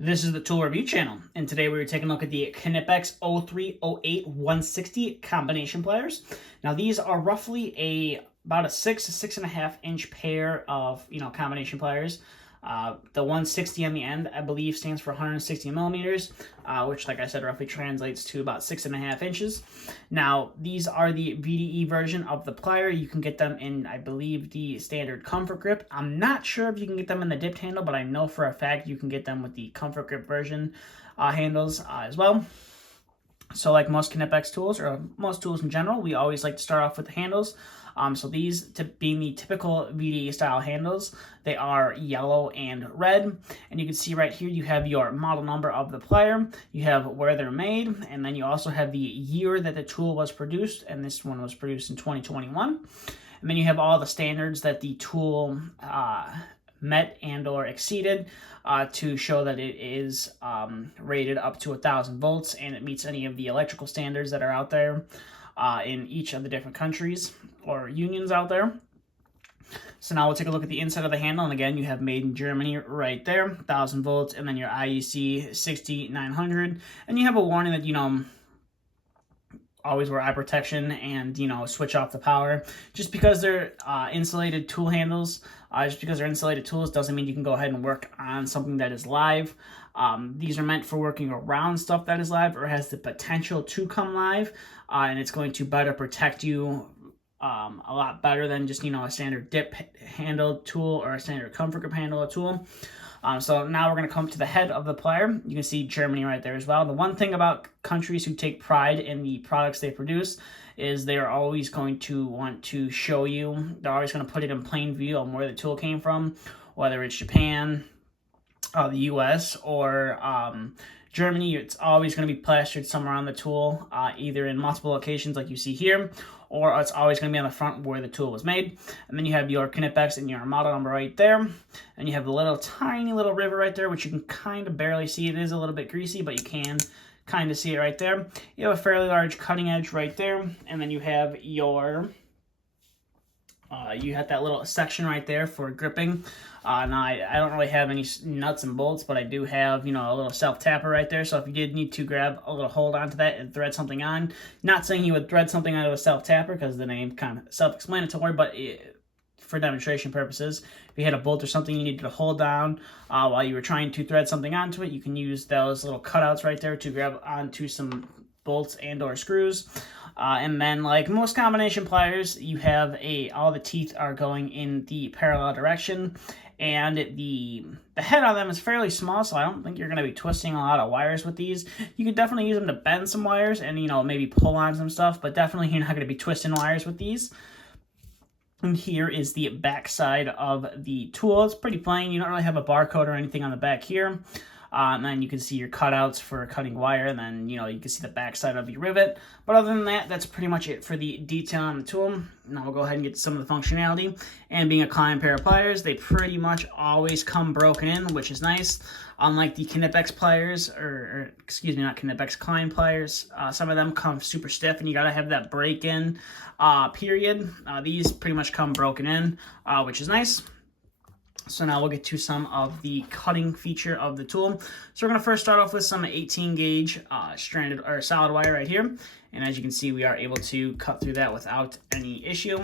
This is the Tool Review channel, and today we're taking a look at the Knipex 0308 160 combination pliers. Now these are roughly about a 6.5 inch pair of combination pliers. The 160 on the end, I believe, stands for 160 millimeters, which, like I said, roughly translates to about 6.5 inches. Now, these are the VDE version of the plier. You can get them in, I believe, the standard comfort grip. I'm not sure if you can get them in the dipped handle, but I know for a fact you can get them with the comfort grip version handles as well. So like most Knipex tools, or most tools in general, we always like to start off with the handles. So these, being the typical VDE style handles, they are yellow and red. And you can see right here, you have your model number of the plier, you have where they're made, and then you also have the year that the tool was produced, and this one was produced in 2021. And then you have all the standards that the tool met and or exceeded to show that it is rated up to 1,000 volts and it meets any of the electrical standards that are out there in each of the different countries or unions out there. So now we'll take a look at the inside of the handle, and again, you have made in Germany right there, 1,000 volts, and then your IEC 6900, and you have a warning that, always wear eye protection and, switch off the power. Just because they're insulated tool handles, just because they're insulated tools doesn't mean you can go ahead and work on something that is live. These are meant for working around stuff that is live or has the potential to come live, and it's going to better protect you a lot better than just, a standard dip handle tool or a standard comfort grip handle tool. So now we're going to come to the head of the plier. You can see Germany right there as well. The one thing about countries who take pride in the products they produce is they are always going to want to show you, they're always going to put it in plain view on where the tool came from, whether it's Japan, the US, or Germany. It's always going to be plastered somewhere on the tool, either in multiple locations like you see here, or it's always going to be on the front where the tool was made. And then you have your Knipex and your model number right there. And you have the little tiny little rivet right there, which you can kind of barely see. It is a little bit greasy, but you can kind of see it right there. You have a fairly large cutting edge right there. And then you have your you have that little section right there for gripping. Now, I don't really have any nuts and bolts, but I do have, a little self-tapper right there. So if you did need to grab a little hold onto that and thread something on, not saying you would thread something out of a self-tapper because the name kind of self-explanatory, but for demonstration purposes, if you had a bolt or something you needed to hold down while you were trying to thread something onto it, you can use those little cutouts right there to grab onto some bolts and or screws. And then, like most combination pliers, you have all the teeth are going in the parallel direction, and the head on them is fairly small, so I don't think you're going to be twisting a lot of wires with these. You could definitely use them to bend some wires and, maybe pull on some stuff, but definitely you're not going to be twisting wires with these. And here is the back side of the tool. It's pretty plain. You don't really have a barcode or anything on the back here. And then you can see your cutouts for cutting wire, and then, you can see the back side of your rivet. But other than that, that's pretty much it for the detail on the tool. Now we'll go ahead and get to some of the functionality. And being a Klein pair of pliers, they pretty much always come broken in, which is nice. Unlike the Knipex pliers, or excuse me, not Knipex, Klein pliers, some of them come super stiff, and you gotta have that break-in period. These pretty much come broken in, which is nice. So now we'll get to some of the cutting feature of the tool. So we're going to first start off with some 18 gauge stranded or solid wire right here. And as you can see, we are able to cut through that without any issue,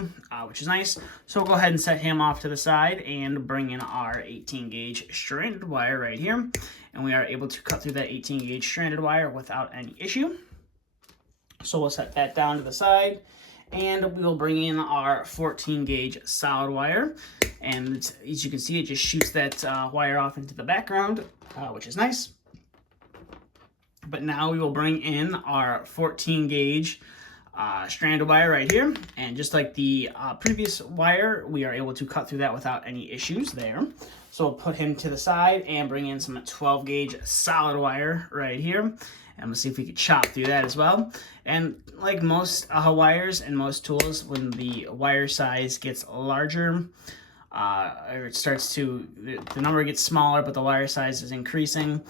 which is nice. So we'll go ahead and set him off to the side and bring in our 18 gauge stranded wire right here. And we are able to cut through that 18 gauge stranded wire without any issue. So we'll set that down to the side. And we will bring in our 14 gauge solid wire. And as you can see, it just shoots that wire off into the background, which is nice. But now we will bring in our 14 gauge stranded wire right here. And just like the previous wire, we are able to cut through that without any issues there. So we'll put him to the side and bring in some 12 gauge solid wire right here. And we'll see if we can chop through that as well. And like most wires and most tools, when the wire size gets larger, or it starts to, the number gets smaller, but the wire size is increasing,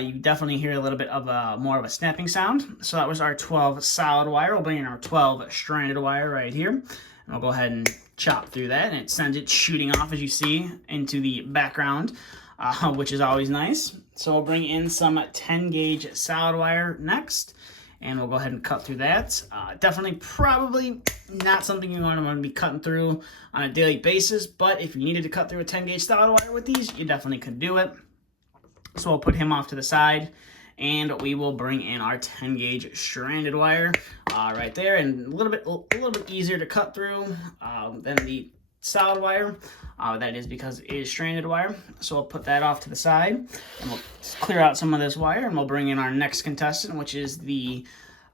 you definitely hear a little bit of more of a snapping sound. So that was our 12 solid wire. We'll bring in our 12 stranded wire right here. And we'll go ahead and chop through that, and it sends it shooting off, as you see, into the background. which is always nice. So we'll bring in some 10 gauge solid wire next, and we'll go ahead and cut through that. Definitely probably not something you're going to be cutting through on a daily basis, but if you needed to cut through a 10 gauge solid wire with these, you definitely could do it. So we'll put him off to the side, and we will bring in our 10 gauge stranded wire right there, and a little bit easier to cut through than the solid wire. That is because it is stranded wire. So we'll put that off to the side, and we'll clear out some of this wire, and we'll bring in our next contestant, which is the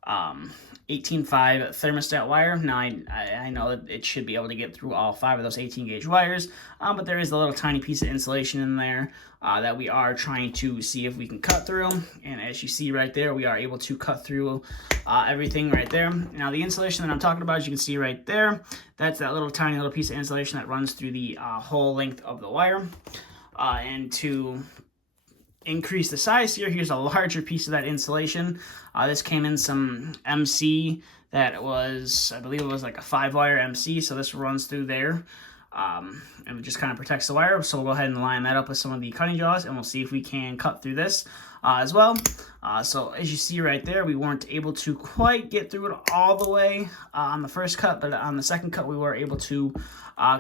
18.5 thermostat wire. Now, I know that it should be able to get through all 5 of those 18 gauge wires, but there is a little tiny piece of insulation in there that we are trying to see if we can cut through. And as you see right there, we are able to cut through everything right there. Now, the insulation that I'm talking about, as you can see right there, that's that little tiny little piece of insulation that runs through the whole length of the wire. And to increase the size here, here's a larger piece of that insulation. This came in some MC that was, I believe it was like a 5-wire MC, so this runs through there, and it just kind of protects the wire. So we'll go ahead and line that up with some of the cutting jaws, and we'll see if we can cut through this as well. So as you see right there, we weren't able to quite get through it all the way on the first cut, but on the second cut we were able to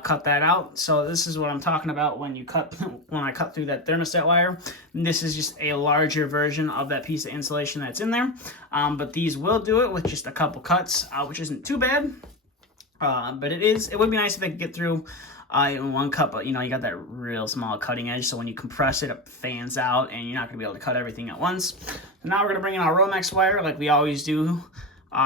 cut that out. So this is what I'm talking about when I cut through that thermostat wire. This is just a larger version of that piece of insulation that's in there, but these will do it with just a couple cuts, which isn't too bad. But it would be nice if they could get through in one cut, but you know, you got that real small cutting edge, so when you compress it, it fans out, and you're not going to be able to cut everything at once. So now we're going to bring in our Romex wire like we always do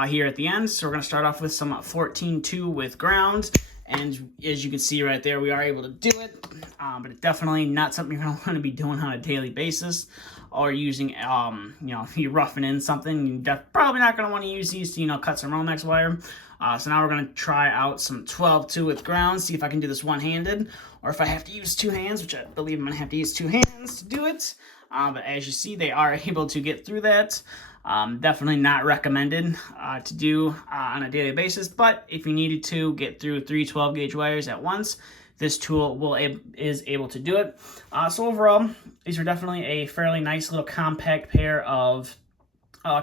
here at the end. So we're going to start off with some 14.2 with ground, and as you can see right there, we are able to do it, but it's definitely not something you're going to want to be doing on a daily basis, or using, you know, if you're roughing in something, you're probably not going to want to use these to, you know, cut some Romex wire. So now we're going to try out some 12.2 with ground, see if I can do this one-handed, or if I have to use 2 hands, which I believe I'm going to have to use 2 hands to do it. But as you see, they are able to get through that. Definitely not recommended to do on a daily basis, but if you needed to get through 3 12-gauge wires at once, this tool is able to do it. So overall, these are definitely a fairly nice little compact pair of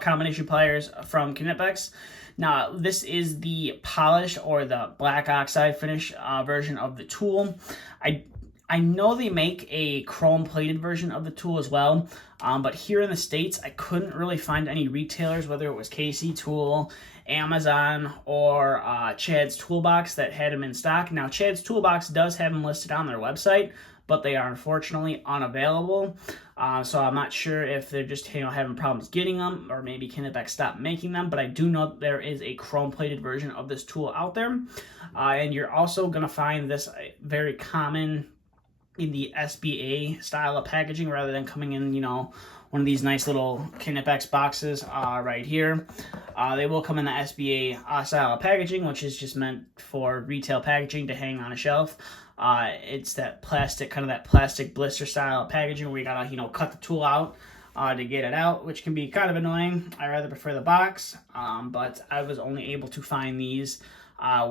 combination pliers from Knipex. Now, this is the polished or the black oxide finish version of the tool. I know they make a chrome-plated version of the tool as well, but here in the States, I couldn't really find any retailers, whether it was KC Tool, Amazon, or Chad's Toolbox that had them in stock. Now, Chad's Toolbox does have them listed on their website, but they are unfortunately unavailable. So I'm not sure if they're just, you know, having problems getting them, or maybe Knipex stopped making them, but I do know that there is a chrome-plated version of this tool out there. And you're also going to find this very common in the SBA style of packaging, rather than coming in, you know, one of these nice little Knipex boxes right here. They will come in the SBA style of packaging, which is just meant for retail packaging to hang on a shelf. It's that plastic, kind of that plastic blister style of packaging where you gotta, you know, cut the tool out to get it out, which can be kind of annoying. I rather prefer the box, but I was only able to find these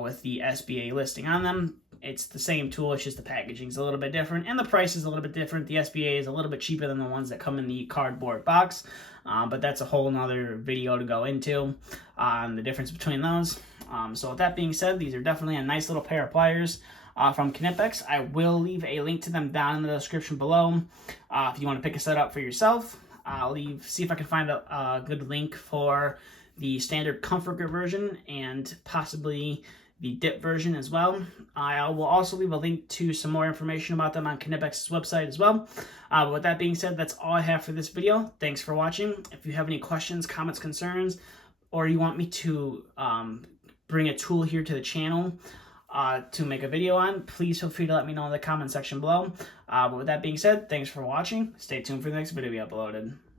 with the SBA listing on them. It's the same tool, it's just the packaging's a little bit different, and the price is a little bit different. The SBA is a little bit cheaper than the ones that come in the cardboard box, but that's a whole nother video to go into on the difference between those. So with that being said, these are definitely a nice little pair of pliers from Knipex. I will leave a link to them down in the description below if you want to pick a set up for yourself. I'll see if I can find a good link for the standard comfort grip version and possibly the dip version as well. I will also leave a link to some more information about them on Knipex's website as well. But with that being said, that's all I have for this video. Thanks for watching. If you have any questions, comments, concerns, or you want me to bring a tool here to the channel to make a video on, please feel free to let me know in the comment section below. But with that being said, thanks for watching. Stay tuned for the next video we uploaded.